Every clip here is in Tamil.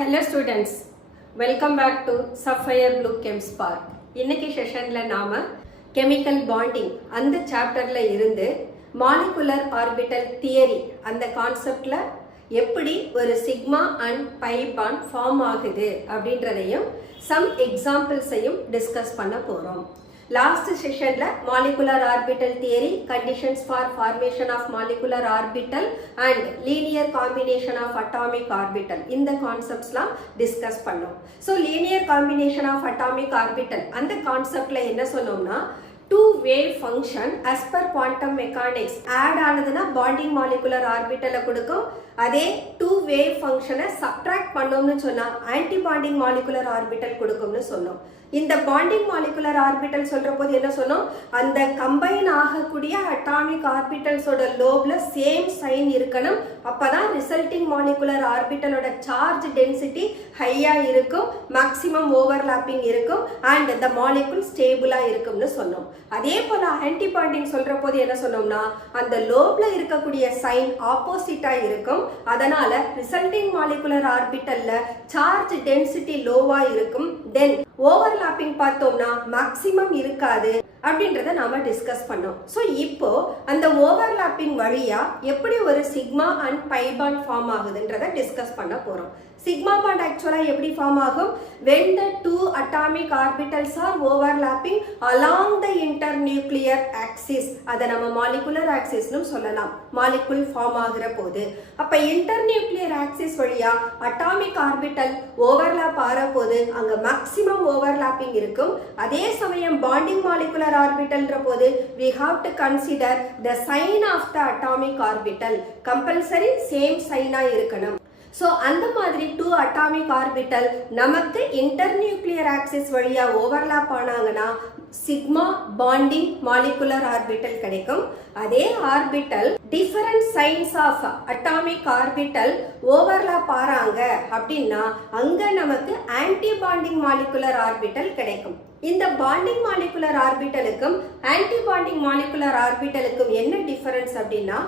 Hello students, welcome back to Sapphire Blue Chem Spark. இன்னைக்கு செஷன்ல நாம chemical bonding அந்த சாப்டர்ல இருந்து molecular orbital theory அந்த கான்செப்ட்ல எப்படி ஒரு sigma and pi bond form ஆகுது அப்படின்றதையும் some எக்ஸாம்பிள்ஸையும் டிஸ்கஸ் பண்ண போறோம். Last sessionல molecular orbital theory, conditions for formation of molecular orbital and linear combination of atomic orbital இந்த கான்செப்ட்ஸ்லாம் டிஸ்கஸ் பண்ணோம். So linear combination of atomic orbital அந்த கான்செப்ட்ல என்ன சொன்னோம்னா two wave function as per quantum mechanics add ஆனதுன்னா bonding molecular orbital கொடுக்கும். அதே two wave function subtract பண்ணோம்னு சொன்னா anti bonding molecular orbital கொடுக்கும்னு சொன்னோம். இந்த bonding molecular orbital சொல்ற போது என்ன சொன்னோம், அந்த கம்பைன் ஆகக்கூடிய அட்டாமிக் ஆர்பிட்டல்ஸோட லோப்ல சேம் சைன் இருக்கணும். அப்பதான் ரிசல்ட்டிங் மாலிகுலர் ஆர்பிட்டலோட சார்ஜ் டென்சிட்டி ஹையா இருக்கும், மேக்ஸிமம் ஓவர்லாப்பிங் இருக்கும் அண்ட் the molecule ஸ்டேபிளா இருக்கும்னு சொன்னோம். அதே போல ஆன்டி பாண்டிங் சொல்ற போது என்ன சொன்னோம்னா அந்த லோப்ல இருக்கக்கூடிய சைன் ஆப்போசிட்டா இருக்கும். அதனால ரிசல்ட்டிங் மாலிகுலர் ஆர்பிட்டல்ல சார்ஜ் டென்சிட்டி லோவா இருக்கும். தென் ஓவர்லாப்பிங் பார்த்தோம்னா மேக்ஸிமம் இருக்காது அப்படின்றத நாம டிஸ்கஸ் பண்ணோம். ஸோ இப்போ அந்த ஓவர்லாப்பிங் வழியா எப்படி ஒரு sigma and pi bond form ஆகுதுன்றத டிஸ்கஸ் பண்ண போறோம். சிக்மா பாண்ட் ஆக்சுவலா எப்படி ஃபார்ம் ஆகும், when the two atomic orbitals are overlapping along the internuclear axis, அதை நம்ம molecular axis னு சொல்லலாம். மாலிகுல் ஃபார்ம் ஆகிற போது அப்ப internuclear axis வழியா atomic orbital ஓவர்லாப் ஆகிற போது அங்க மேக்ஸிமம் ஓவர்லாப்பிங் இருக்கும். அதே சமயம் bonding molecular orbitalன்ற போது we have to consider the sign of the atomic orbital, compulsory same sign ஆ இருக்கணும். ஸோ அந்த மாதிரி டூ அட்டாமிக் ஆர்பிட்டல் நமக்கு இன்டர்நியூக்ளியர் ஆக்சிஸ் வழியா ஓவர்லாப் ஆனாங்கன்னா சிக்மா பாண்டிங் மாலிகுலர் ஆர்பிட்டல் கிடைக்கும். அதே orbital different signs of atomic orbital overlap ஆறாங்க அப்படின்னா அங்க நமக்கு ஆன்டி பாண்டிங் மாலிகுலர் ஆர்பிட்டல் கிடைக்கும். இந்த பாண்டிங் மாலிகுலர் ஆர்பிட்டலுக்கும் ஆன்டி பாண்டிங் மாலிகுலர் ஆர்பிட்டலுக்கும் என்ன டிஃபரன்ஸ் அப்படின்னா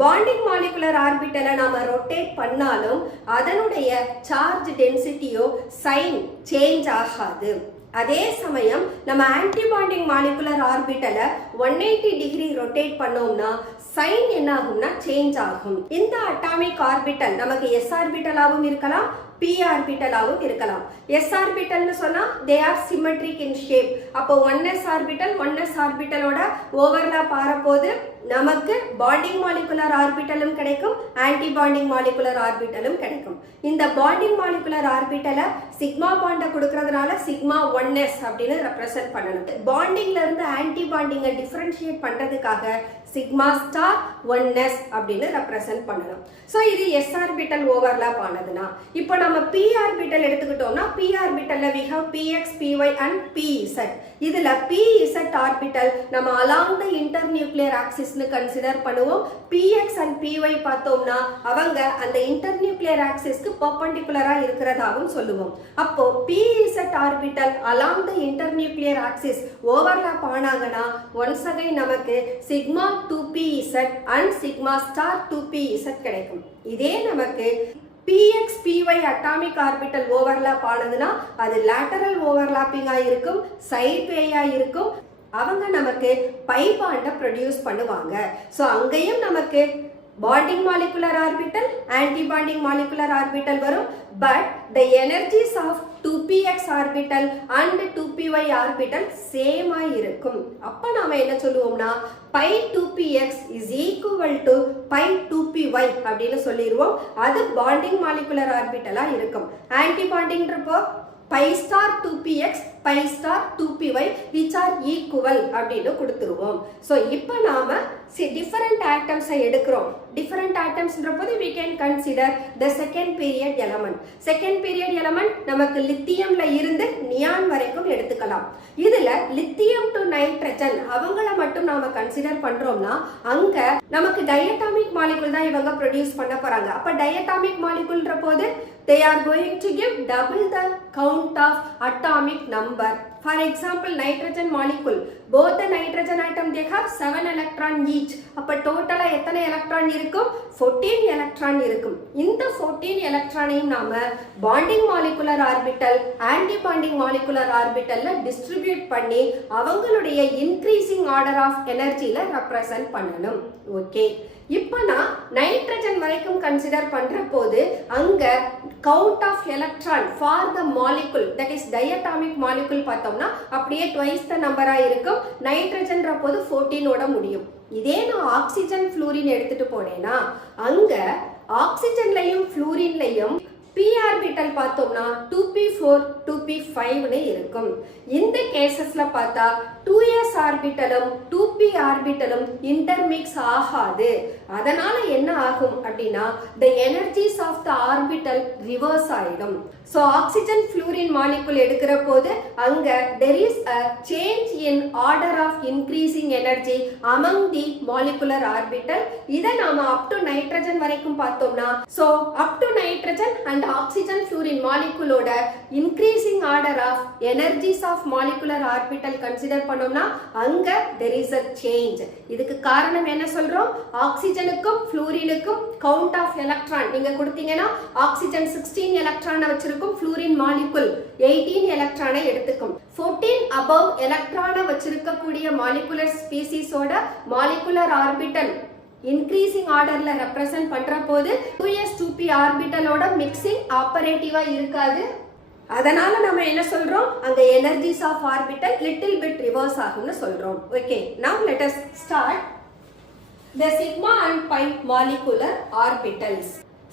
பாண்டிங் மாலிகுலர் ஆர்பிட்டலை நாம ரொட்டேட் பண்ணாலும் அதனுடைய சார்ஜ் டென்சிட்டியோ சைன் சேஞ்ச் ஆகாது. அதே சமயம் நம்ம ஆன்டி பாண்டிங் மாலிகுலர் ஆர்பிட்டலை 180 டிகிரி ரொட்டேட் பண்ணோம்னா சைன் என்ன ஆகும்னா சேஞ்ச் ஆகும். இந்த அட்டாமிக் ஆர்பிட்டல் நமக்கு எஸ் ஆர்பிட்டலாகவும் இருக்கலாம், p ஆர்பிட்டலாகவும் இருக்கலாம். s ஆர்பிட்டல்னு சொன்னா they are symmetric in shape. அப்போ 1s ஆர்பிட்டல் 1s ஆர்பிட்டலோட ஓவர்லாப் ஆறப்போது நமக்கு பாண்டிங் மாலிகுலர் ஆர்பிட்டலும் கிடைக்கும், ஆன்டி பாண்டிங் மாலிகுலர் ஆர்பிட்டலும் கிடைக்கும். இந்த பாண்டிங் மாலிகுலர் ஆர்பிட்டலை சிக்மா பாண்ட கொடுக்கறதுனால சிக்மா 1s அப்படின்னு ரெப்ரசென்ட் பண்ணணும். பாண்டிங்ல இருந்து ஆன்டி பாண்டிங்கை டிஃபரன்ஷியேட் பண்றதுக்காக சிக்மா ஸ்டார் 1s அப்படின்னு ரெப்ரசென்ட் பண்ணணும். ஸோ இது எஸ் ஆர்பிட்டல் ஓவர்லாப் ஆனதுன்னா இப்போ நம்ம p ஆர்பிட்டல் எடுத்துக்கிட்டோம்னா p ஆர்பிட்டல்ல we have px py and pz. இதுல pz ஆர்பிட்டல் நம்ம along the internuclear axis னு கன்சிடர் பண்ணுவோம். px and py பார்த்தோம்னா அவங்க அந்த internuclear axis க்கு பெர்பெண்டிகுலரா இருக்கிறதாவும் சொல்லுவோம். அப்போ pz orbital along the internuclear axis overlap ஆனாங்கன்னா once again நமக்கு sigma 2pz and sigma star 2pz கிடைக்கும். இதே நமக்கு px py atomic orbital overlap ஆனதுன்னா அது லேட்டரல் ஓவர்லாப்பிங் இருக்கும், சைட் வேயா இருக்கும். அவங்க நமக்கு பை பாண்ட ப்ரொடியூஸ் பண்ணுவாங்க. ஸோ அங்கேயும் நமக்கு bonding molecular orbital, anti-bonding molecular orbital வரும். But the energies of 2px orbital and 2py orbital same ஆ இருக்கும். அப்ப நாம என்ன சொல்லுவோம்னா pi 2px is equal to pi 2py அப்படின்னு சொல்லிடுவோம். அது bonding molecular orbital ஆ இருக்கும். anti-bondingன்றப்போ pi star 2px pi star 2py which are equal அப்படின்னு கொடுத்துருவோம். ஸோ இப்போ நாம different atoms எடுக்கிறோம். different atomsன்ற போது we can consider the second period element. second period element நமக்கு லித்தியம்ல இருந்து நியான் வரைக்கும் எடுத்துக்கலாம். இதுல லித்தியம் டு நைட்ரஜன் அவங்கள மட்டும் நாம கன்சிடர் பண்றோம்னா அங்க நமக்கு டயட்டாமிக் மாலிகுல் தான் இவங்க ப்ரொடியூஸ் பண்ண போறாங்க. அப்ப டயட்டாமிக் மாலிகுல்ன்ற போது they are going to give double the count of atomic number. For example, nitrogen molecule. Both the nitrogen atom they have 7 electron each. அப்ப டோட்டலா எத்தனை எலக்ட்ரான் இருக்கும்? 14 எலக்ட்ரான் இருக்கும். இந்த 14 எலக்ட்ரானையும் நாம bonding molecular orbital, anti bonding molecular ஆர்பிட்டல்ல டிஸ்ட்ரிபியூட் பண்ணி அவங்களுடைய இன்க்ரீசிங் ஆர்டர் ஆஃப் எனர்ஜில ரெப்ரசன்ட் பண்ணணும். ஓகே, இப்போ நான் நைட்ரஜன் வரைக்கும் கன்சிடர் பண்ற போது அங்க count of electron for the molecule, that is diatomic molecule பார்த்தோம்னா அப்படியே ட்வைஸ் த நம்பரா இருக்கும். நைட்ரஜன்ற போது 14 ஓட முடியும். இதே நான் ஆக்சிஜன் ஃப்ளூரின் எடுத்துட்டு போனேன்னா அங்க ஆக்சிஜன்லையும் ஃப்ளூரின்லையும் p ஆர்பிட்டல் பார்த்தோம்னா 2p4 2p5 இருக்கும். இந்த கேசஸ்ல பார்த்தா 2s ஆர்பிட்டலும் 2p ஆர்பிட்டலும் இன்டர்மிக்ஸ் ஆகாது. அதனால என்ன ஆகும் அப்படின்னா the energies of the orbital reverse ஆயிடும். So oxygen fluorine molecule எடுக்கிற போது அங்க there is a change in order of increasing energy among the molecular orbital. இத நாம up to nitrogen வரைக்கும் பார்த்தோம்னா so up to nitrogen and oxygen fluorine molecule ஓட increasing order of energies of molecular orbital consider பண்ணோம்னா அங்க there is a change. இதுக்கு காரணம் என்ன சொல்றோம்? ஆக்சிஜனுக்கும் ஃப்ளூரினுக்கும் கவுண்ட் ஆஃப் எலக்ட்ரான் நீங்க கொடுத்தீங்கன்னா ஆக்சிஜன் 16 எலக்ட்ரானை வச்சிருக்கும், ஃப்ளூரின் மாலிகுல் 18 எலக்ட்ரானை எடுத்துக்கும். 14 above எலக்ட்ரானை வச்சிருக்கக்கூடிய மாலிகுலர் ஸ்பீசிஸோட மாலிகுலர் ஆர்பிட்டல் இன்க்ரீசிங் ஆர்டர்ல ரெப்ரசன்ட் பண்ற போது 2s 2p ஆர்பிட்டலோட மிக்சிங் ஆப்பரேட்டிவா இருக்காது. அதனால நம்ம என்ன சொல்றோம்? அங்க energies of orbital little bit reverse ஆகும்னு சொல்றோம். Okay, now let us start the sigma and pi molecular orbitals.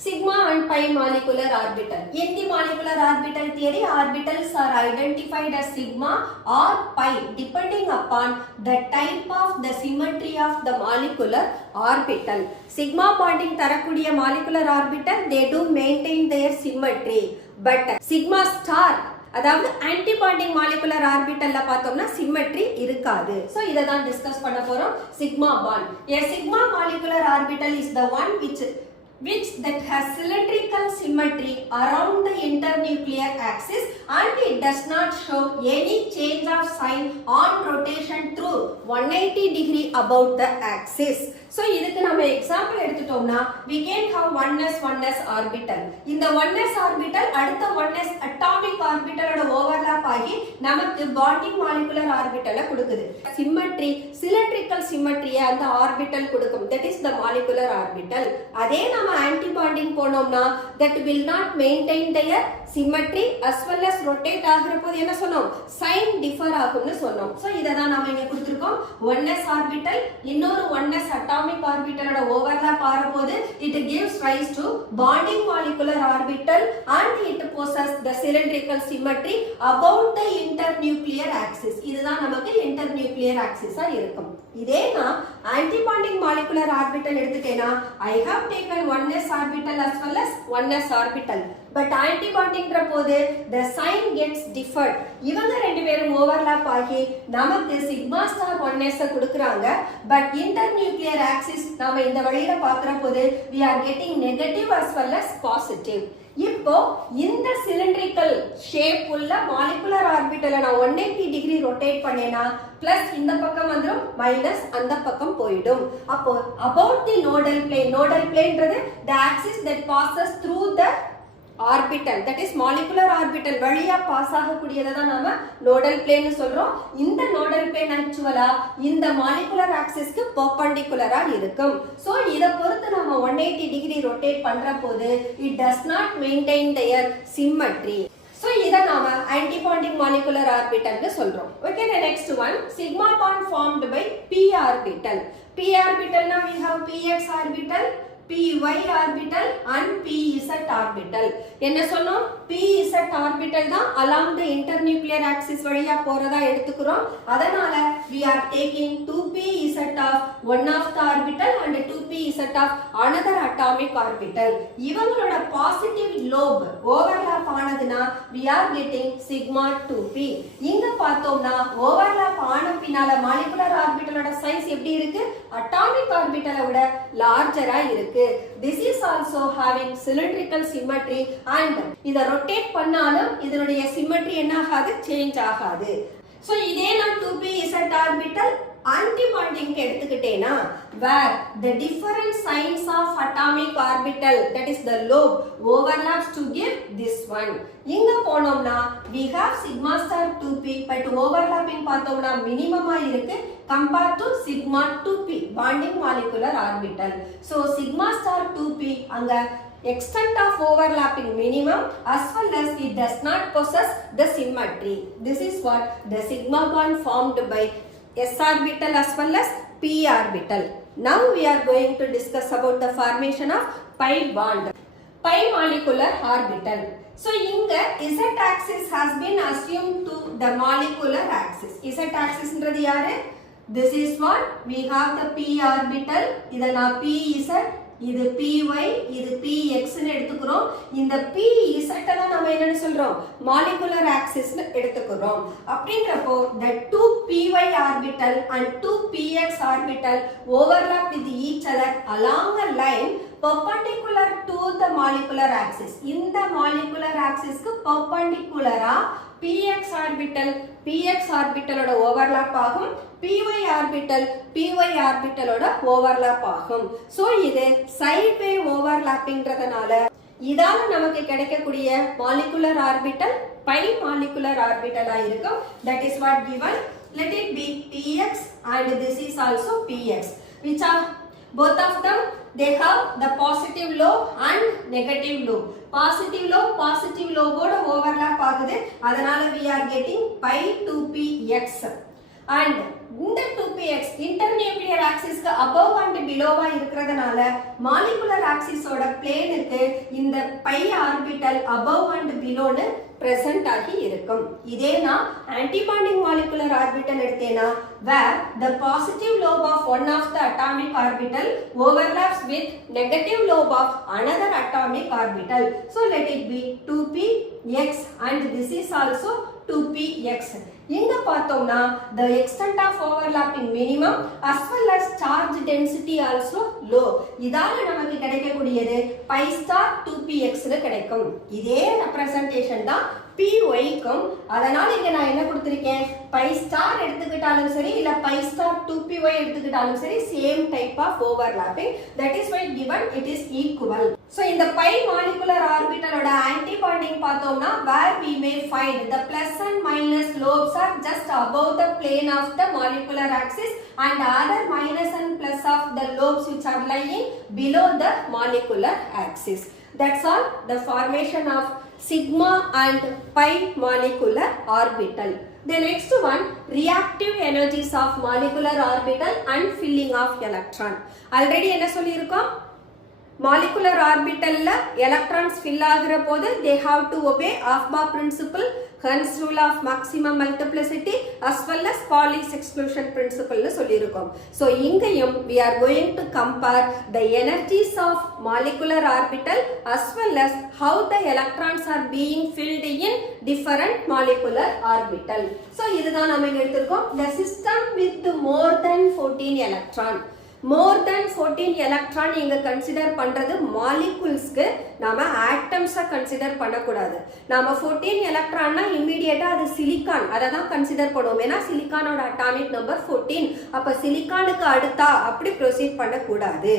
Sigma and pi molecular orbital. In the molecular orbital theory, orbitals are identified as sigma or pi depending upon the type of the symmetry of the molecular orbital. Sigma bonding தரக்கூடிய molecular orbital, they do maintain their symmetry. But sigma star அதாவது ஆன்டி பாண்டிங் மாலிகுலர் ஆர்பிட்டல்ல பார்த்தோம்னா சிம்மெட்ரி இருக்காது. சோ இத தான் டிஸ்கஸ் பண்ண போறோம். Sigma bond. A sigma molecular orbital is the one which that has cylindrical symmetry around the internuclear axis and it does not show any change of sign on rotation through 180 degree about the axis. So இதுக்கு நம்ம எக்ஸாம்பிள் எடுத்துட்டோம்னா we can have 1s orbital. இந்த 1s orbital அடுத்த 1s atomic orbitalோட ஓவர்லாப் ஆகி நமக்கு bonding molecular orbital கொடுக்குது. Symmetry, cylindrical symmetry அந்த orbital கொடுக்கும். That is the molecular orbital. அதே நம்ம anti-bonding போனோம்னா that will not maintain their symmetry as well as rotate ஆகிற போது என்ன சொன்னோம்? sign differ ஆகும்னு சொன்னோம். So இத தான் நாம இங்க கொடுத்திருக்கோம். 1s orbital இன்னொரு 1s atomic orbitalோட overlap ஆற போது it gives rise to bonding molecular orbital and it possesses the cylindrical symmetry about the internuclear axis. இதுதான் நமக்கு internuclear axis ஆ இருக்கும். இதே நான் anti-bonding molecular orbital எடுத்துட்டேனா I have taken 1s orbital as well as 1s orbital. But anti-bondingன்ற போது the sign gets differed. இவங்க ரெண்டு பேரும் overlap ஆகி நமக்கு sigma star 1s கொடுக்கறாங்க. But internuclear axis நாம இந்த வழியில பார்க்கற போது we are getting negative as well as positive. இப்போ இந்த சிலிண்ட்ரிக்கல் ஷேப் உள்ள மாலிகுலர் ஆர்பிட்டலை நான் 180 டிகிரி ரொட்டேட் பண்ணேனா பிளஸ் இந்த பக்கம் வந்துரும் மைனஸ் அந்த பக்கம் போயிடும். அப்போ about the nodal planeன்றது the axis that passes through the orbital, that is molecular orbital வழியா பாஸ் ஆகக்கூடியதை தான் நாம nodal plane சொல்றோம். இந்த nodal plane ஆக்சுவலா இந்த molecular axisக்கு perpendicular-ஆ இருக்கும். சோ இத பொறுத்து நாம 180 டிகிரி ரொட்டேட் பண்ற போது it does not maintain their symmetry. So இத நாம anti-bonding molecular orbital னு சொல்றோம். Okay, the next one, sigma bond formed by p orbital. P orbital na we have px orbital, py orbital and pz orbital. என்ன சொன்னோம்? pz orbital தான் along the internuclear axis வழியா போறதா எடுத்துக்கிறோம். அதனால we are taking 2pz of one of the orbital and 2pz of another atomic orbital. இவங்களோட positive lobe overlap ஆனதுனா we are getting sigma 2p. இங்க பார்த்தோம்னா overlap ஆன பின்னால molecular orbitalோட size எப்படி இருக்கு? atomic orbital விட larger-ஆ இருக்கு. This is also having cylindrical symmetry and இத rotate பண்ணாலும் இதனுடைய symmetry என்ன ஆகாது? Change ஆகாது. So இதே நான் 2p z orbital antibonding எடுத்துக்கிட்டேனா where the different signs of atomic orbital, that is the lobe, overlaps to give this one. இங்க போனோம்னா we have sigma star 2p, but overlapping பார்த்தோம்னா மினிமமா இருக்கு compared to sigma 2p, bonding molecular orbital. So sigma star 2p அங்க extent of overlapping minimum, as well as it does not possess the symmetry. This is what the sigma bond formed by s orbital as well as p orbital. Now we are going to discuss about the formation of pi bond, pi molecular orbital. So inga z axis has been assumed to the molecular axis. Z axis ன்றது யாரு? This is what we have the p orbital. இத நான் pz, இது py, இது px ன்னு எடுத்துக்கிறோம். இந்த pz தான் நாம என்னன்னு சொல்றோம்? molecular axis ன்னு எடுத்துக்கிறோம். அப்படிங்கறப்போ the 2py orbital and 2px orbital overlap with each other along a line perpendicular to the molecular axis. இந்த molecular axis க்கு perpendicular-ஆ px orbital ஓட overlap ஆகும், py orbital ஓட overlap ஆகும். So இது sideway overlappingன்றதனால இதால நமக்கு கிடைக்கக்கூடிய molecular orbital pi molecular orbital ஆ இருக்கும். That is what given. Let it be px and this is also px, which are both of them, they have the positive lobe and negative lobe. Positive lobe ஓட overlap ஆகுது, அதனால we are getting pi 2px. And இந்த 2px internuclear axis க்கு above and below ஆ இருக்கிறதனால molecular axis ஓட பிளேனுக்கு இந்த pi orbital above and below னு present ஆகி இருக்கும். இதே நான் antibonding molecular orbital எடுத்தேனா where the positive lobe of one of the atomic orbital overlaps with negative lobe of another atomic orbital. So let it be 2px and this is also 2px. இங்க பார்த்தோம்னா the extent of overlapping minimum as well as charge density also low. இதால நமக்கு கிடைக்கக்கூடியது pi star 2px னு கிடைக்கும். இதே ரெப்ரசன்டேஷன் தான் py க்கும். அதனால இங்க நான் என்ன கொடுத்திருக்கேன்? pi star எடுத்துக்கிட்டாலும் சரி இல்ல pi star 2py எடுத்துக்கிட்டாலும் சரி same type of overlapping. That is why given it is equal. So இந்த pi molecular orbital ஓட antibonding பார்த்தோம்னா where we may find the plus and minus lobes are just above the plane of the molecular axis and other minus and plus of the lobes which are lying below the molecular axis. That's all the formation of sigma and pi molecular orbital. The next one, reactive energies of molecular orbital and filling of electron. Already என்ன சொல்லியிருக்கோம்? molecular orbital ல electrons fill ஆகிற போது they have to obey Aufbau principle, Hern's rule of maximum multiplicity as well as Pauli's exclusion principle னு சொல்லியிருக்கோம். So இங்கேயும் we are going to compare the energies of molecular orbital as well as how the electrons are being filled in different molecular orbital. So இதுதான் நம்ம இங்க எடுத்திருக்கோம். The system with more than 14 electron. more than 14 electron இங்க கன்சிடர் பண்றது மாலிகுல்ஸ்க்கு, நாம ஆட்டம்ஸை கன்சிடர் பண்ணக்கூடாது. நாம 14 எலக்ட்ரான்னா இம்மீடியட்டா அது சிலிக்கான் அதை தான் கன்சிடர் பண்ணுவோம். ஏன்னா சிலிக்கானோட அட்டாமிக் நம்பர் 14. அப்ப சிலிக்கானுக்கு அடுத்தா அப்படி ப்ரொசீட் பண்ணக்கூடாது.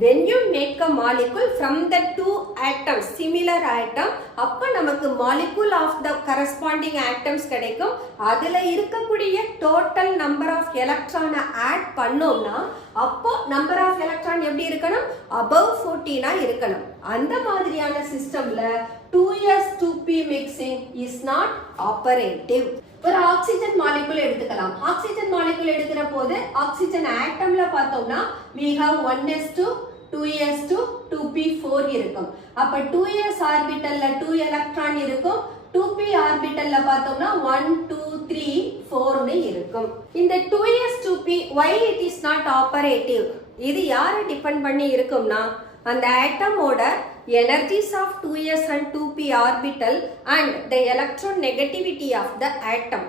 When you make a molecule from the two atoms, similar atom, அப்ப நமக்கு molecule of the corresponding atoms கிடைக்கும். அதுல இருக்கக்கூடிய total number of electron add பண்ணோம்னா அப்போ number of electron எப்படி இருக்கணும்? above 14 இருக்கணும். அந்த மாதிரியான சிஸ்டம்ல 2s2p mixing is not operative. ஒரு ஆக்சிஜன் மாலிகுல் எடுத்துக்கலாம். ஆக்சிஜன் மாலிகுல் எடுக்கிற போது ஆக்சிஜன் ஆட்டம்ல பார்த்தோம்னா we have 1s2 2s2 2p4 இருக்கும். அப்ப 2s ஆர்பிட்டல்ல 2 எலக்ட்ரான் இருக்கும். 2p ஆர்பிட்டல்ல பார்த்தோம்னா 1 2 3 4 னு இருக்கும். இந்த 2s2p why it is not operative? இது யாரை டிபெண்ட் பண்ணி இருக்கும்னா அந்த ஆட்டமோட energies of 2s and 2p orbital and the electronegativity of the atom.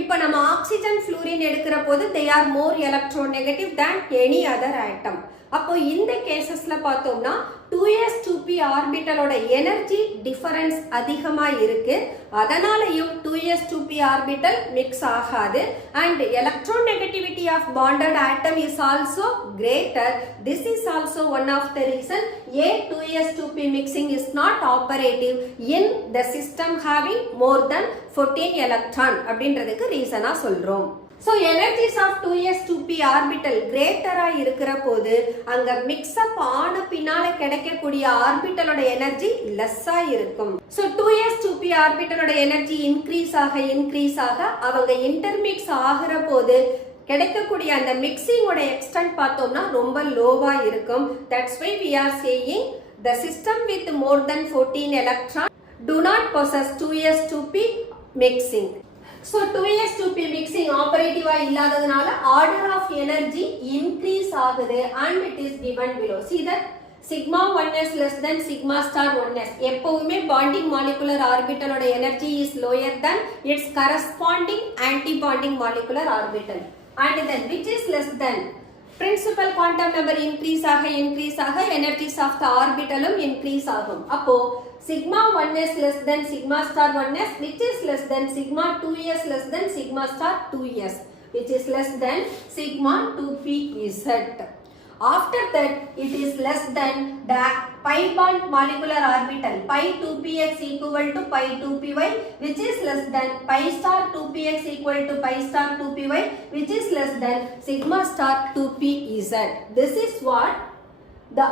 இப்போ நம்ம ஆக்சிஜன் ஃப்ளூரின் எடுக்கிற போது they are more electronegative than any other atom. அப்போ இந்த கேசஸ்ல பார்த்தோம்னா 2s2p ஆர்பிட்டலோட எனர்ஜி டிஃபரன்ஸ் அதிகமா இருக்கு. அதனாலயும் 2s2p ஆர்பிட்டல் மிக்ஸ் ஆகாது. And electronegativity of bonded atom is also greater. This is also one of the reason a 2s2p mixing is not operative in the system having more than 14 electron அப்படின்றதுக்கு ரீசனா சொல்றோம். So energies of 2s2p orbital greater-ஆ இருக்கிற போது அங்க mix-up ஆன பின்னால கிடைக்கக்கூடிய ஆர்பிட்டலோட எனர்ஜி லெஸ்ஸா இருக்கும். So 2s2p ஆர்பிட்டலோட எனர்ஜி இன்க்ரீஸ் ஆக அவங்க இன்டர்மிக்ஸ் ஆகிற போது கிடைக்கக்கூடிய அந்த மிக்சிங்கோட எக்ஸ்டென்ட் பார்த்தோம்னா ரொம்ப லோவா இருக்கும். That's why we are saying the system with more than 14 electron do not possess 2s2p mixing. So 2s2p mixing operative இல்லாததுனால order of energy increase ஆகுது and it is given below. See that sigma 1s less than sigma star 1s. எப்பவுமே bonding molecular orbitalோட energy is lower than its corresponding anti-bonding molecular orbital. And then which is less than? Principal quantum number increase ஆக energies of the orbitalum increase ஆகும். அப்போ sigma 1s less than sigma star 1s, which is less than sigma 2s less than sigma star 2s, which is less than sigma 2pz. After that, it is less than the pi bond molecular orbital pi 2px equal to pi 2py, which is less than pi star 2px equal to pi star 2py, which is less than sigma star 2pz. This is what the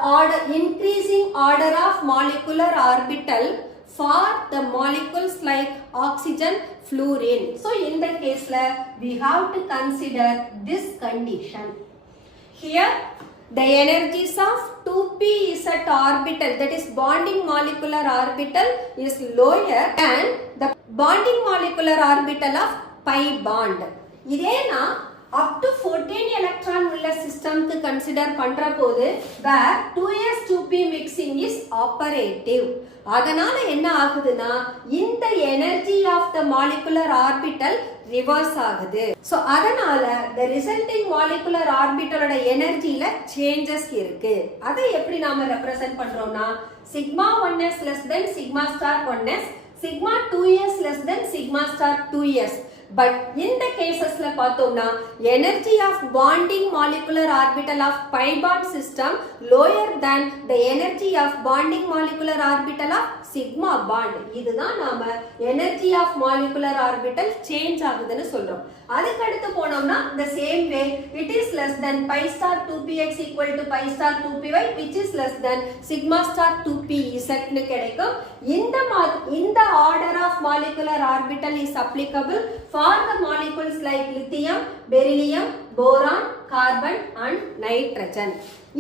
increasing order of molecular orbital for the molecules like oxygen, fluorine. So in the case we have to consider this condition. Here the energies of 2pz orbital, that is bonding molecular orbital, is lower than the bonding molecular orbital of pi bond. இதேனா up to 14 electron உள்ள சிஸ்டம்க்கு கன்சிடர் பண்ற போது where 2s2p mixing is operative. அதனால என்ன ஆகுதுன்னா இந்த energy of the molecular orbital reverse ஆகுது. சோ அதனால the resulting molecular orbitalோட எனர்ஜில சேஞ்சஸ் இருக்கு. அதை எப்படி நாம ரெப்ரசன்ட் பண்றோம்னா sigma 1s less than sigma star 1s, sigma 2s less than sigma star 2s. But in the cases la pathomna energy of bonding molecular orbital of pi bond system lower than the energy of bonding molecular orbital of sigma bond. இதுதான் நாம energy of molecular orbital change ஆகுதுன்னு சொல்றோம். அதுக்கு அடுத்து போனோம்னா the same way it is less than pi star 2px equal to pi star 2py, which is less than sigma star 2pz ன்னு கிடைக்கும். இந்த order of molecular orbital is applicable for the molecules like lithium, beryllium, boron, carbon and nitrogen.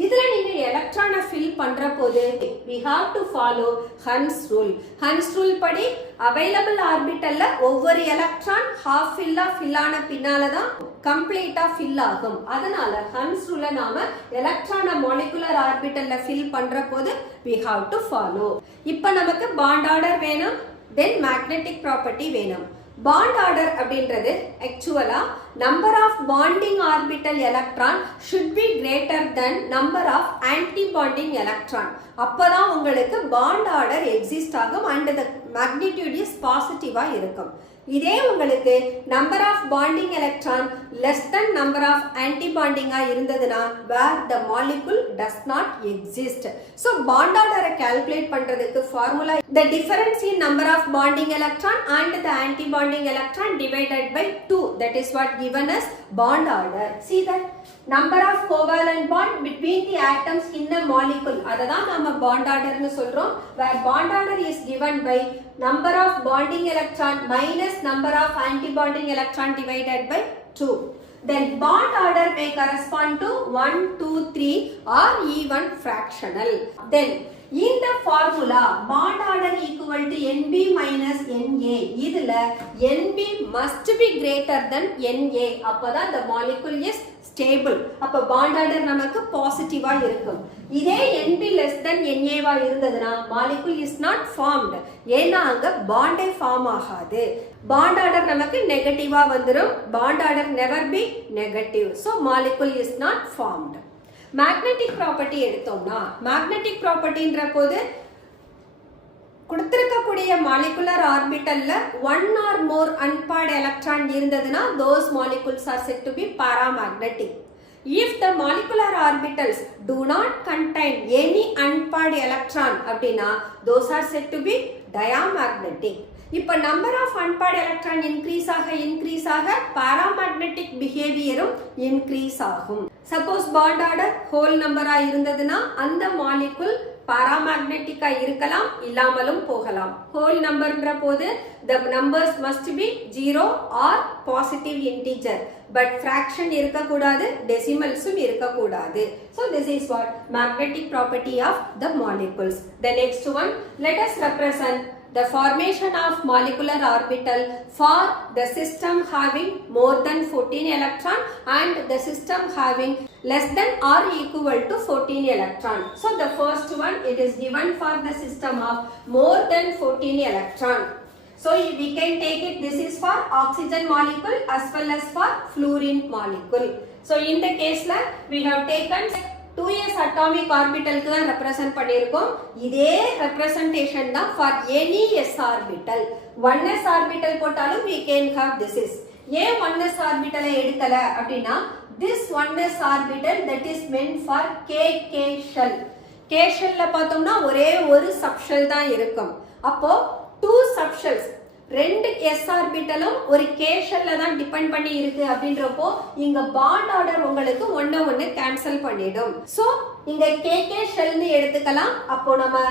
இதுல நீங்க எலக்ட்ரானை ஃபில் பண்ற போது we have to follow Hund's rule. Hund's rule படி available ஆர்பிட்டல்ல ஒவ்வொரு எலக்ட்ரான் half fill ஆன பின்னால தான் கம்ப்ளீட்டா ஃபில் ஆகும். அதனால Hund's rule நாம எலக்ட்ரானை மாலிகுலர் ஆர்பிட்டல்ல ஃபில் பண்ற போது we have to follow. இப்போ நமக்கு பாண்ட் ஆர்டர் வேணும், then magnetic property வேணும். bond order அப்படின்றது actually number of bonding orbital electron should be greater than number of anti-bonding electron. அப்பதான் உங்களுக்கு bond order exist ஆகும் and the magnitude is positive-ஆ இருக்கும். இதே உங்களுக்கு number of bonding electron less than number of anti-bonding இருந்ததுனா where the molecule does not exist. So bond order calculate பண்றதுக்கு formula the difference in number of bonding electron and the anti-bonding electron divided by 2, that is what given as bond order. See that number of covalent bond between the atoms in a molecule, அததான் நாம bond order னு சொல்றோம். where bond order is given by number of bonding electron minus number of anti-bonding electron divided by 2. Then bond order may correspond to 1, 2, 3 or even fractional. Then in the formula bond order equal to NB minus NA. இதுல NB must be greater than NA. அப்பதான் the molecule is stable. அப்ப bond order நமக்கு பாசிட்டிவா இருக்கும். இதே NB less than NA வா இருந்ததுனா molecule is not formed. ஏன்னா அங்க bond form ஆகாது. bond order நமக்கு நெகட்டிவா வந்துரும். bond order never be negative. So molecule is not formed. Magnetic property எடுத்தோம்னா மேக்னெட்டிக் ப்ராப்பர்ட்டின்ற போது கொடுத்திருக்கக்கூடிய மாலிகுலர் ஆர்பிட்டல்ல ஒன் ஆர் மோர் அன்பேர்டு எலக்ட்ரான் இருந்ததுன்னா those molecules are said to be paramagnetic. If the molecular orbitals do not contain any unpaired electron அப்படின்னா those are said to be diamagnetic. இப்ப number of unpaired electron increase ஆக paramagnetic behaviorம் increase ஆகும். Suppose bond order whole number இருந்ததுன்னா அந்த molecule paramagnetic இருக்கலாம் இல்லாமலும் போகலாம். whole numberன்ற போது the numbers must be 0 or positive integer but fraction இருக்கக்கூடாது decimals இருக்கக்கூடாது. So this is what magnetic property of the molecules. The next one, let us represent the formation of molecular orbital for the system having more than 14 electron and the system having less than or equal to 14 electron. So the first one, it is given for the system of more than 14 electron. So we can take it, this is for oxygen molecule as well as for fluorine molecule. So in the case we have taken 2s atomic orbital க்கு தான் ரெப்ரசன்ட் பண்ணியிருக்கோம். இதே ரெப்ரசன்டேஷன் தான் for any s orbital. 1s orbital போட்டாலும் we can have this is. ஏன் 1s orbital எடுக்கல அப்படின்னா this 1s orbital that is meant for k shell. k shellல பார்த்தோம்னா ஒரே ஒரு subshell தான் இருக்கும். அப்போ 2 subshells ரெண்டு s ஆர்பிட்டலும் ஒரு k ஷெல்ல தான் டிபெண்ட் பண்ணி இருக்கு அப்படின்றப்போ இங்க பாண்ட் ஆர்டர் உங்களுக்கு ஒண்ணு கேன்சல் பண்ணிடும். சோ இங்க kk ஷெல்னு எடுத்துக்கலாம். அப்போ நம்ம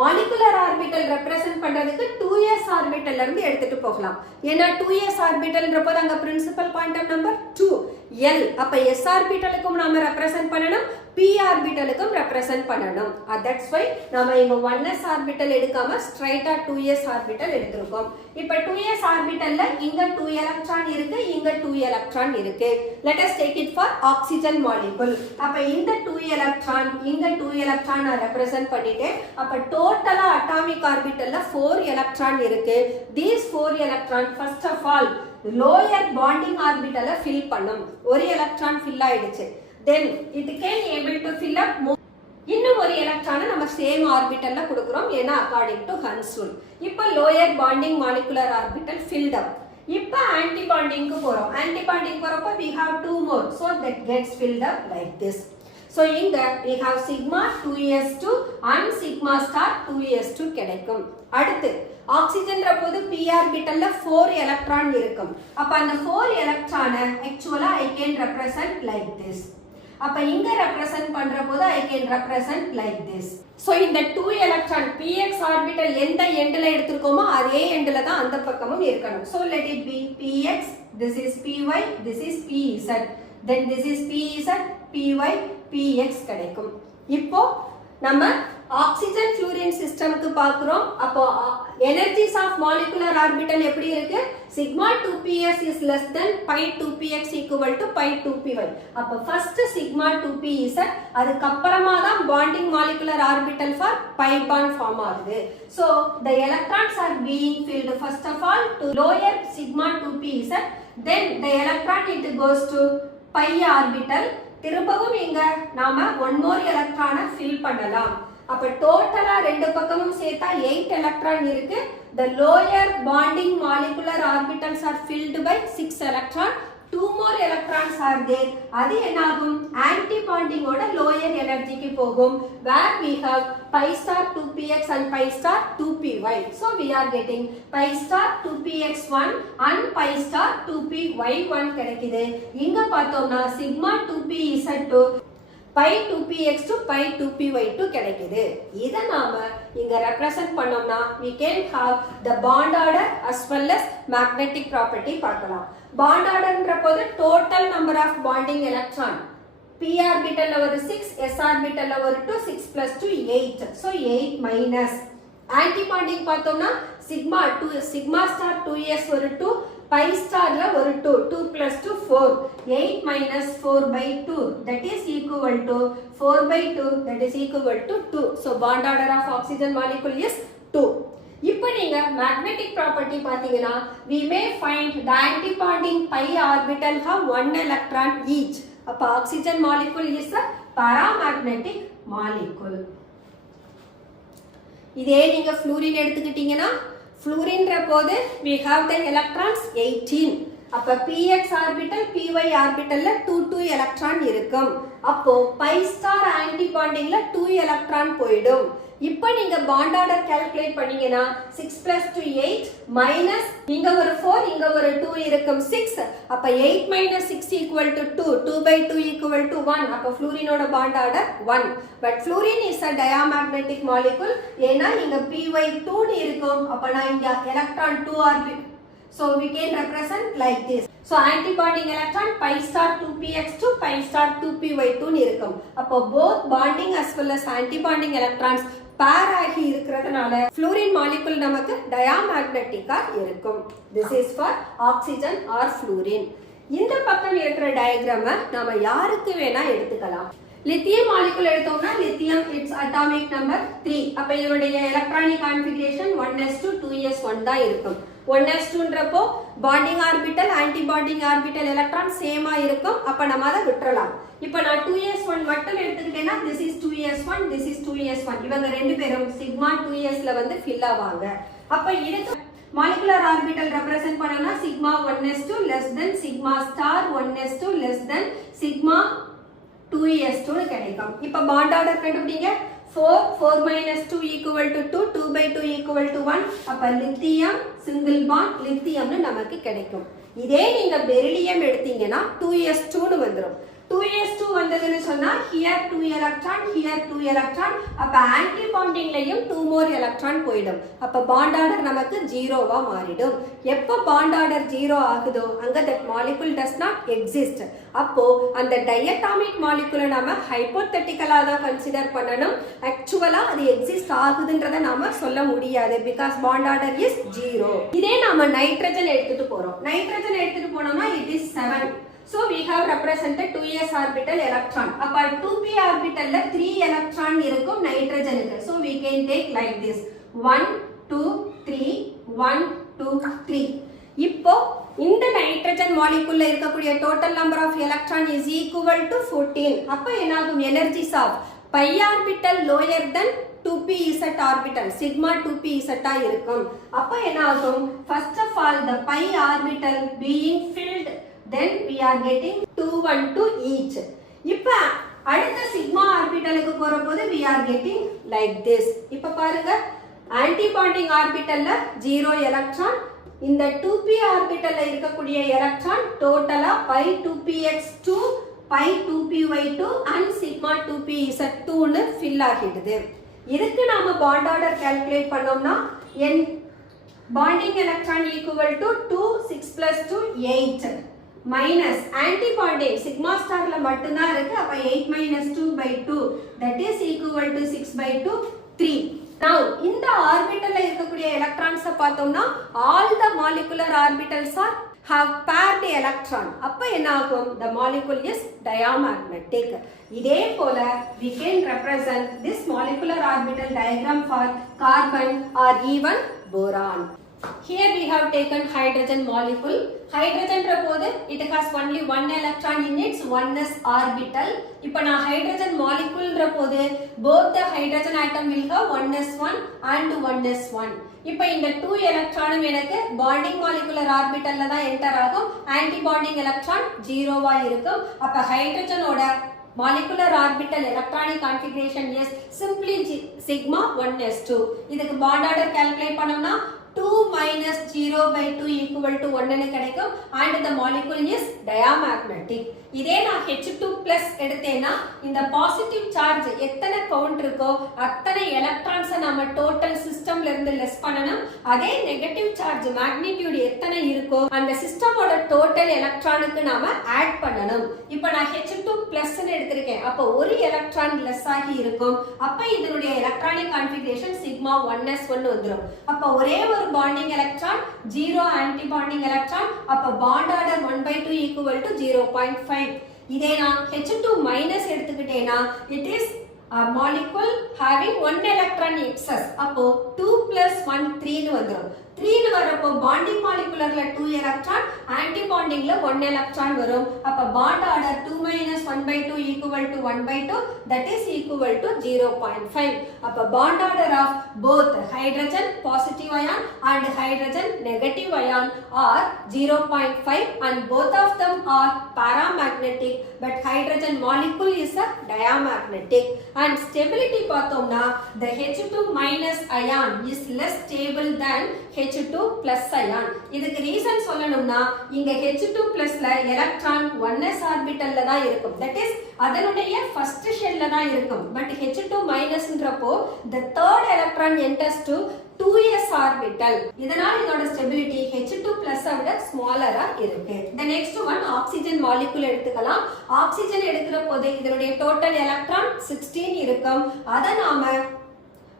மாலிகுலர் ஆர்பிட்டல் ரெப்ரசன்ட் பண்றதுக்கு 2s ஆர்பிட்டல்ல இருந்து எடுத்துட்டு போகலாம். ஏன்னா 2s ஆர்பிட்டல்ன்றப்போ அங்க பிரின்சிபல் குவாண்டம் நம்பர் 2 l. அப்ப s ஆர்பிட்டலுக்கும் நாம ரெப்ரசன்ட் பண்ணனும், p ஆர்பிட்டலுக்கும் ரெப்ரசன்ட் பண்ணனும். தட்ஸ் வை நாம இங்க 1s ஆர்பிட்டல் எடுக்காம ஸ்ட்ரைட்டா 2s ஆர்பிட்டல் எடுத்துறோம். இப்ப 2s ஆர்பிட்டல்ல இங்க 2 எலக்ட்ரான் இருக்கு, இங்க 2 எலக்ட்ரான் இருக்கு. let us take it for oxygen molecule. அப்ப இந்த 2 எலக்ட்ரான் இங்க 2 எலக்ட்ரான் ரெப்ரசன்ட் பண்ணிட்டேன். அப்ப டோட்டலா அட்டாமிக் ஆர்பிட்டல்ல 4 எலக்ட்ரான் இருக்கு. these 4 electron first of all lower bonding orbital fill பண்ணும். ஒரு எலக்ட்ரான் fill ஆயிடுச்சு. then it can able to fill up more. இன்னும் ஒரு எலக்ட்ரானை நம்ம சேம் ஆர்பிட்டல்ல கொடுக்கிறோம். ஏன்னா according to Hund's rule. இப்போ lower bonding molecular orbital filled up. இப்போ anti bonding க்கு போறோம். anti bonding போறப்ப we have 2 more, so that gets filled up like this. So இங்க we have sigma 2s2 and sigma star 2s2 கிடைக்கும். அடுத்து ஆக்சிஜன் போது p ஆர்பிட்டல்ல 4 எலக்ட்ரான் இருக்கும். அப்ப அந்த 4 எலக்ட்ரானை actually I can represent like this. அப்ப இங்க ரெப்ரசன்ட் பண்ற போது I can represent like this. So இந்த 2 எலக்ட்ரான் px ஆர்பிட்டல் எந்த எண்ட்ல எடுத்துக்கோமோ அதே எண்ட்ல தான் அந்த பக்கமும் இருக்கணும். So let it be px, this is py, this is pz, then this is pz, py, px கிடைக்கும். இப்போ நம்ம ஆக்சிஜன் ஃப்ளூரின் சிஸ்டம்க்கு பார்க்கிறோம். அப்போ energies of molecular orbital எப்படி இருக்கு? sigma 2ps is less than pi 2px equal to pi 2py. அப்போ first sigma 2pz, அதுக்கு அப்புறமா தான் bonding molecular orbital for pi bond form ஆகுது. So the electrons are being filled first of all to lower sigma 2pz, then the electron it goes to pi orbital. திரும்பவும் இங்க நாம one more electron fill பண்ணலாம். அப்ப டோட்டலா ரெண்டு பக்கமும் சேர்த்தா 8 எலக்ட்ரான் இருக்கு. the lower bonding molecular orbitals are filled by 6 electron. 2 more electrons are there. அது என்னாகும்? anti bonding ஓட lower energyக்கு போகும். where we have pi star 2px and pi star 2py. so we are getting pi star 2px1 and pi star 2py1 கிடைக்குது. இங்க பார்த்தோம்னா sigma 2pz2 pi 2px2 pi 2py2 கிடைக்குது. இத நாம இங்க ரெப்ரசன்ட் பண்ணோம்னா we can have the bond order as well as magnetic property பார்க்கலாம். bond orderன்ற போது total number of bonding electron p orbital ஒரு 6, s orbital ஒரு 2, 6 plus 2 8. so 8 minus anti bonding பார்த்தோம்னா sigma 2 sigma star 2s ஒரு 2, pi starல ஒரு 2, 2 plus 2 4, 8 minus 4 by 2 that is equal to 4 by 2 that is equal to 2. so bond order of oxygen molecule is 2. இப்போ நீங்க magnetic property பாத்தீங்கன்னா we may find the antibonding pi orbital have 1 electron each. அப்ப oxygen molecule is a paramagnetic molecule. இதே நீங்க fluorine எடுத்துக்கிட்டீங்கன்னா fluorine போது we have the electrons 18. அப்ப px orbital py orbitalல 2 எலக்ட்ரான் இருக்கும். அப்போ pi star anti bondingல 2 எலக்ட்ரான் போய்டும். இப்போ நீங்க bond order calculate பண்ணீங்கன்னா 6 plus 2 8 minus இங்க ஒரு 4 இங்க ஒரு 2 இருக்கும் 6. அப்ப 8 minus 6 equal to 2. 2 by 2 equal to 1. அப்ப fluorine ஓட bond order 1. But fluorine is a diamagnetic molecule. ஏனா இங்க py 2 இருக்கும். அப்ப நான் இங்க electron 2 orbit. So we can represent like this. So antibonding electron pi star 2px2 pi star 2py2 இருக்கும். அப்போ both bonding as well as antibonding electrons pair ஆகி இருக்கிறதுனால fluorine molecule நமக்கு diamagnetic இருக்கும். This is for oxygen or fluorine. இந்த பக்கம் இருக்கிற டயகிராமை நாம யாருக்கு வேணா எடுத்துக்கலாம். லித்தியம் மாலிகுல் எடுத்தோம்னா லித்தியம் its atomic number 3. அப்ப இதனுடைய எலக்ட்ரானிக் கான்ஃபிகரேஷன் 1s2 2s1 தான் இருக்கும். 1s2ன்றப்போ bonding orbital anti bonding orbital electron சேமா இருக்கும். அப்ப நம்ம அதை விட்டுறலாம். இப்போ நான் 2s1 மட்டும் எடுத்துக்கிட்டேன்னா this is 2s1 this is 2s1. இவங்க ரெண்டு பேரும் சிக்மா 2sல வந்து ஃபில் ஆவாங்க. அப்ப இதுக்கு molecular orbital represent பண்ணனும்னா sigma 1s2 less than sigma star 1s2 less than sigma 2s2 கிடைக்கும். இப்போ bond order கண்டுபிடிங்க. 4 minus 2 equal to 2 2 by 2 equal to 1. அப்ப lithium single bond lithium நமக்கு கிடைக்கும். இதே நீங்க பெரிலியம் எடுத்தீங்கன்னா 2s2 னு வந்துரும். 2s2 வந்ததுன்னு சொன்னா here 2 electron here 2 electron. அப்ப anti bondingலயும் 2 more electron போய்டும். அப்ப bond order நமக்கு 0வா மாறிடும். எப்ப bond order 0 ஆகுதோ அங்க that molecule does not exist. அப்போ அந்த diatomic molecule நாம hypothetically தான் கன்சிடர் பண்ணனும். ஆக்சுவலா அது எக்ஸிஸ்ட் ஆகுதுன்றதை நாம சொல்ல முடியாது because bond order is 0. இதே நாம நைட்ரஜன் எடுத்துட்டு போறோம். நைட்ரஜன் எடுத்துட்டு போனோம்னா it is 7. So we have represented 2s orbital electron. அப்ப 2p orbitalல 3 electron இருக்கும் நைட்ரஜனுக்கு. So we can take like this 1 2 3 1 2 3. இப்போ இந்த நைட்ரஜன் மாலிகுல்ல இருக்கக்கூடிய total number of electron is equal to 14. அப்ப என்னாகும் energies of pi orbital lower than 2p z orbital sigma 2p z இருக்கும். அப்ப என்னாகும் first of all the pi orbital being filled then we are getting 2 1 2 each. இப்ப அடுத்த sigma ஆர்பிட்டலுக்கு போறபோது we are getting like this. இப்ப பாருங்க ஆன்டி பாண்டிங் ஆர்பிட்டல்ல 0 எலக்ட்ரான். இந்த 2p ஆர்பிட்டல்ல இருக்கக்கூடிய எலக்ட்ரான் டோட்டலா pi 2px2 pi 2py2 and sigma 2pz2 னு ஃபில் ஆகிடுது. இதுக்கு நாம பாண்ட் ஆர்டர் கால்குலேட் பண்ணோம்னா n bonding electron equal to 2 6 plus 2 8 minus anti-bonding sigma starல மட்டும்தான் இருக்கு. அப்ப 8 minus 2 by 2 that is equal to 6 by 2 3. Now இந்த ஆர்பிட்டல்ல இருக்கக்கூடிய எலக்ட்ரான்ஸ் பார்த்தோம்னா all the molecular orbitals are have paired electron. அப்ப என்ன ஆகும் the molecule is diamagnetic. இதே போல we can represent this molecular orbital diagram for carbon or even boron. Here we have taken hydrogen molecule. Hydrogen போது it has only one electron in its 1s orbital. இப்போ நான் hydrogen molecule போது both the hydrogen atom will have 1s1 and 1s1. இப்போ இந்த 2 எலக்ட்ரானும் எனக்கு bonding molecular orbitalல தான் என்டர் ஆகும். anti bonding electron 0வா இருக்கும். அப்ப ஹைட்ரஜனோட molecular orbital electronic configuration is simply sigma 1s2. இதுக்கு bond order calculate பண்ணோம்னா 2 minus 0 by 2 equal to 1 னு கிடைக்கும் and the molecule is diamagnetic. இதே நான் H2 plus எடுத்தேனா இந்த பாசிட்டிவ் சார்ஜ் எத்தனை கவுண்ட் இருக்கோ அத்தனை எலக்ட்ரான்ஸ் நாம டோட்டல் சிஸ்டம்ல இருந்து லெஸ் பண்ணனும். அதே நெகட்டிவ் சார்ஜ் மேக்னிட்யூட் எத்தனை இருக்கோ அந்த சிஸ்டமோட டோட்டல் எலக்ட்ரானுக்கு நாம ஆட் பண்ணனும். இப்போ நான் H2 plus னு எடுத்துர்க்கேன். அப்ப ஒரு எலக்ட்ரான் லெஸ் ஆகி இருக்கும். அப்ப இதனுடைய எலக்ட்ரானிக் கான்ஃபிகரேஷன் sigma 1s1 வந்துரும். அப்ப ஒரே ஒரு bonding electron 0 anti bonding electron. அப்ப bond order 1 by 2 equal to 0.5. இதே நான் H2 minus எடுத்துக்கிட்டேனா it is a molecule having one electron excess. அப்போ 2 plus 1 3 னு வந்துரும். 3 னு வரப்போ பாண்டிங் மாலிகுலர்ல 2 எலக்ட்ரான், ஆன்டி பாண்டிங்ல 1 எலக்ட்ரான் வரும். அப்ப bond order 2 minus 1/2 equal to 1/2, that is equal to 0.5. அப்ப bond order of both hydrogen positive ion and hydrogen negative ion are 0.5 and both of them are paramagnetic, but hydrogen molecule is a diamagnetic. And stability பார்த்தோம்னா the H2 minus ion is less stable than H2 plus ion. இதுக்கு ரீசன் சொல்லணும்னா இங்க H2 plusல எலக்ட்ரான் 1s ஆர்பிட்டல்ல தான் இருக்கும். That is அதனுடைய first shellல தான் இருக்கும். But H2 minusன்றப்போ the third electron enters to 2s orbital. இதனால இதோட stability H2 plus விட smaller-ஆ இருக்கு. The next one oxygen molecule எடுத்துக்கலாம். oxygen எடுக்கிற போது இதனுடைய total electron 16 இருக்கும். அத நாம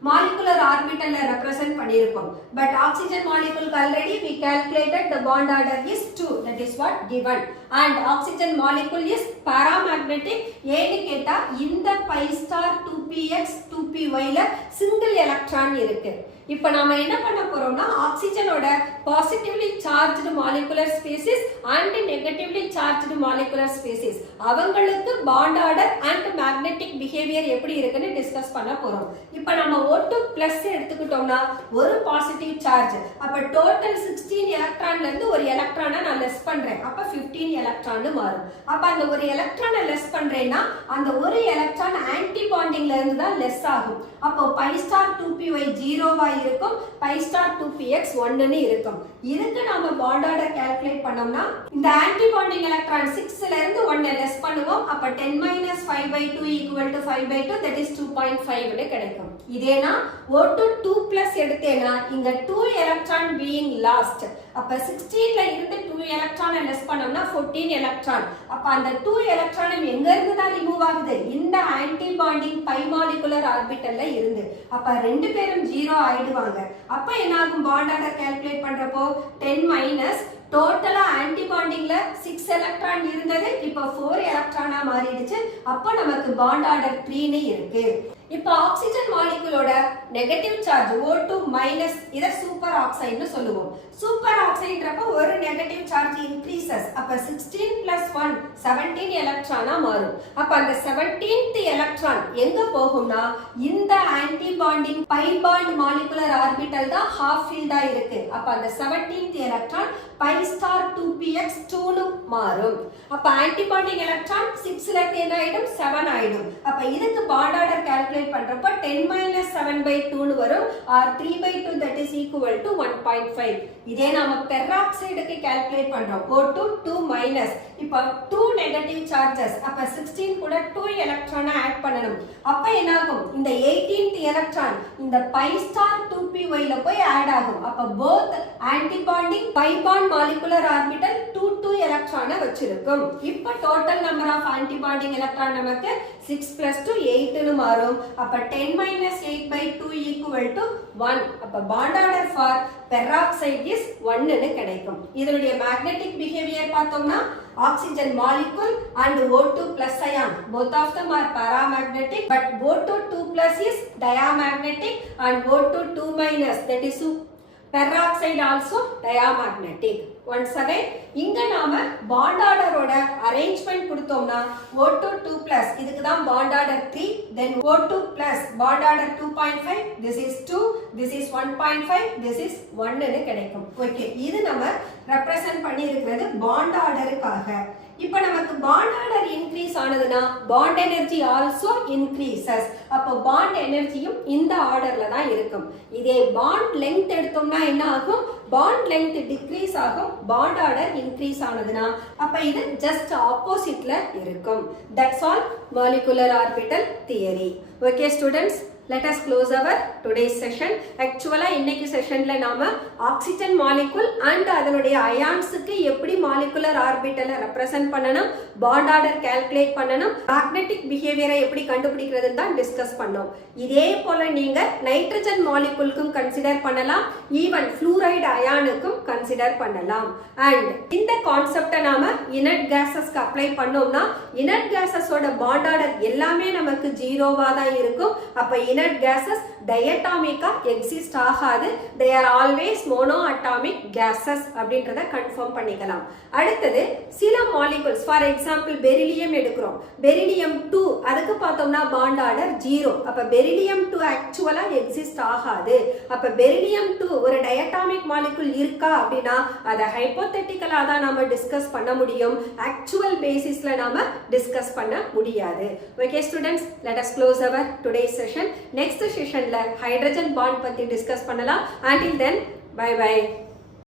molecular orbital represent பண்ணிருக்கோம். But oxygen molecule already we calculated the bond order is 2. That is what given. And oxygen molecule is paramagnetic. ஏன்னு கேட்டா இந்த pi star 2px 2py ல single electron இருக்கு. இப்போ நாம என்ன பண்ண போறோம்னா ஆக்ஸிஜனோட positively charged molecular species and negatively charged molecular species அவங்களுக்கு bond order and magnetic behaviour எப்படி இருக்குன்னு டிஸ்கஸ் பண்ண போறோம். இப்போ நம்ம O2+ எடுத்துக்கிட்டோம்னா ஒரு பாசிட்டிவ் சார்ஜ். அப்ப டோட்டல் 16 எலக்ட்ரான்ல இருந்து ஒரு எலக்ட்ரானை நான் லெஸ் பண்றேன். அப்ப 15 எலக்ட்ரான் மாறும். அப்ப அந்த ஒரு எலக்ட்ரானை லெஸ் பண்றேன்னா அந்த ஒரு எலக்ட்ரான் ஆன்டி பாண்டிங்ல இருந்து தான் லெஸ் ஆகும். அப்போ pi star 2py 0 இருக்கும், pi star 2px 1 ன்னு இருக்கும். இதுக்கு நாம பாண்ட் ஆர்டர் கால்குலேட் பண்ணோம்னா இந்த ஆன்டி பாண்டிங் எலக்ட்ரான் 6 ல இருந்து 1 லெஸ் பண்ணுவோம். அப்ப 10 minus 5/2 equal to 5/2, that is 2.5 ன்னு கிடைக்கும். இதேனா O2 2+ எடுத்தேனா இங்க 2 எலக்ட்ரான் being lost. அப்ப 16 ல இருந்து 2 எலக்ட்ரானை லெஸ் பண்ணோம்னா 14 எலக்ட்ரான். அப்ப அந்த 2 எலக்ட்ரானும் எங்க இருந்து தான் ரிமூவ் ஆகுது? இந்த ஆன்டி பாண்டிங் பை மாலிகுலர் ஆர்பிட்டல்ல இருந்து. அப்ப ரெண்டு பேரும் 0 ஆயிடுவாங்க. அப்ப என்ன ஆகும்? பாண்ட் ஆர்டர் கால்குலேட் பண்றப்போ 10 மைனஸ் டோட்டலா ஆன்டி பாண்டிங்ல 6 எலக்ட்ரான் இருந்தது, இப்போ 4 எலக்ட்ரானா மாறிடுச்சு. அப்ப நமக்கு பாண்ட் ஆர்டர் 3 ன்னு இருக்கு. இப்போ ஆக்ஸிஜன் மாலிகுலோட நெகட்டிவ் சார்ஜ் O2 மைனஸ் இத சூப்பர் ஆக்சைடுன்னு சொல்லுவோம். சூப்பர் ஆக்சைடுன்றப்ப ஒரு நெகட்டிவ் சார்ஜ் இன்க்ரீசஸ். அப்ப 16 + 1 17 எலக்ட்ரானா மாறும். அப்ப அந்த 17th எலக்ட்ரான் எங்க போகும்னா இந்த anti bonding by bond molecular orbital தான் ஹாஃப் ஃபீல்டா இருக்கு. அப்ப அந்த 17th electron pi star 2px 2 னு மாறும். அப்ப ஆன்டி பாண்டிங் எலக்ட்ரான் 6 ல இருந்து என்ன ஆயிடும்? 7 ஆயிடும். அப்ப இதுக்கு பாண்ட் ஆர்டர் கால்குலேட் பண்றப்ப 10 minus 7/2 னு வரும், or 3/2, that is equal to 1.5. இதே நாம பெராக்சைடுக்கு கால்குலேட் பண்றோம். O2 2-. இப்ப 2 நெகட்டிவ் சார்ஜஸ். அப்ப 16 கூட 2 எலக்ட்ரானை ஆட் பண்ணனும். அப்ப என்ன ஆகும்? இந்த 18th எலக்ட்ரான் இந்த pi star 2py ல போய் ஆட் ஆகும். அப்ப both anti bonding pi bond molecular orbital 2 எலக்ட்ரானை வச்சிருக்கும். இப்ப total number of anti bonding electron நமக்கு 6 + 2 8 னு மாறும். அப்ப 10 minus 8/2 equal to 1. அப்ப bond order for peroxide is 1 ன்னு கிடைக்கும். இதனுடைய magnetic behavior பார்த்தோம்னா oxygen molecule and O2+ ion, both of them are paramagnetic, but O2 2+ is diamagnetic and O2 2-, that is peroxide also diamagnetic. Once again இங்க நாம bond order-ஓட arrangement கொடுத்தோம்னா O2 2+, இதுக்கு தான் bond order 3, then O2+ bond order 2.5, this is 2, this is 1.5, this is 1 ன்னு கிடைக்கும். ஓகே, இது நம்ம ரெப்ரசன்ட் பண்ணி இருக்கிறது bond order-க்காக. இப்போ நமக்கு bond order increase ஆனதுனா bond energy also increases. அப்போ bond energyயும் இந்த ஆர்டர்ல தான் இருக்கும். இதே bond length எடுத்தோம்னா என்ன ஆகும்? bond length decrease ஆகும், bond order increase ஆனதுனா அப்ப இது just oppositeல இருக்கும். That's all molecular orbital theory. Okay students, let us close our today's session. Actually இன்னைக்கு செஷன்ல நாம ஆக்சிஜன் மாலிகுல் அண்ட் அதனுடைய அயான்ஸ்க்கு எப்படி மாலிகுலர் ஆர்பிட்டலை ரெப்ரசன்ட் பண்ணணும், பாண்ட் ஆர்டர் கால்குலேட் பண்ணணும், மேக்னெட்டிக் பிஹேவியரை எப்படி கண்டுபிடிக்கிறதுன்னு தான் டிஸ்கஸ் பண்ணோம். இதே போல நீங்க நைட்ரஜன் மாலிகுலுக்கும் கன்சிடர் பண்ணலாம், ஈவன் ஃப்ளூரைடு அயானுக்கும் கன்சிடர் பண்ணலாம். அண்ட் இந்த கான்செப்டை நாம இனர்ட் கேஸஸ்க்கு அப்ளை பண்ணோம்னா இனர்ட் கேஸஸோட பாண்ட் ஆர்டர் எல்லாமே நமக்கு ஜீரோவா தான் இருக்கும். அப்ப inert gases diatomic-ஆ exist ஆகாது. they are always monoatomic gases அப்படின்றத கன்ஃபார்ம் பண்ணிக்கலாம். அடுத்தது சில மாலிகுல்ஸ் ஃபார் எக்ஸாம்பிள் பெரிலியம் எடுக்கிறோம். பெரிலியம் 2 அதுக்கு பார்த்தோம்னா பாண்ட் ஆர்டர் 0. அப்ப பெரிலியம் 2 ஆக்சுவலா எக்ஸிஸ்ட் ஆகாது. அப்ப பெரிலியம் 2 ஒரு டயட்டாமிக் மாலிகுல் இருக்கா அப்படின்னா அதை ஹைப்போதெட்டிக்கலா தான் நாம டிஸ்கஸ் பண்ண முடியும். ஆக்சுவல் பேசிஸ்ல நாம டிஸ்கஸ் பண்ண முடியாது. Okay students, let us close our today's session. Next செஷன்ல ஹைட்ரஜன் பாண்ட் பத்தி டிஸ்கஸ் பண்ணலாம். until then bye bye.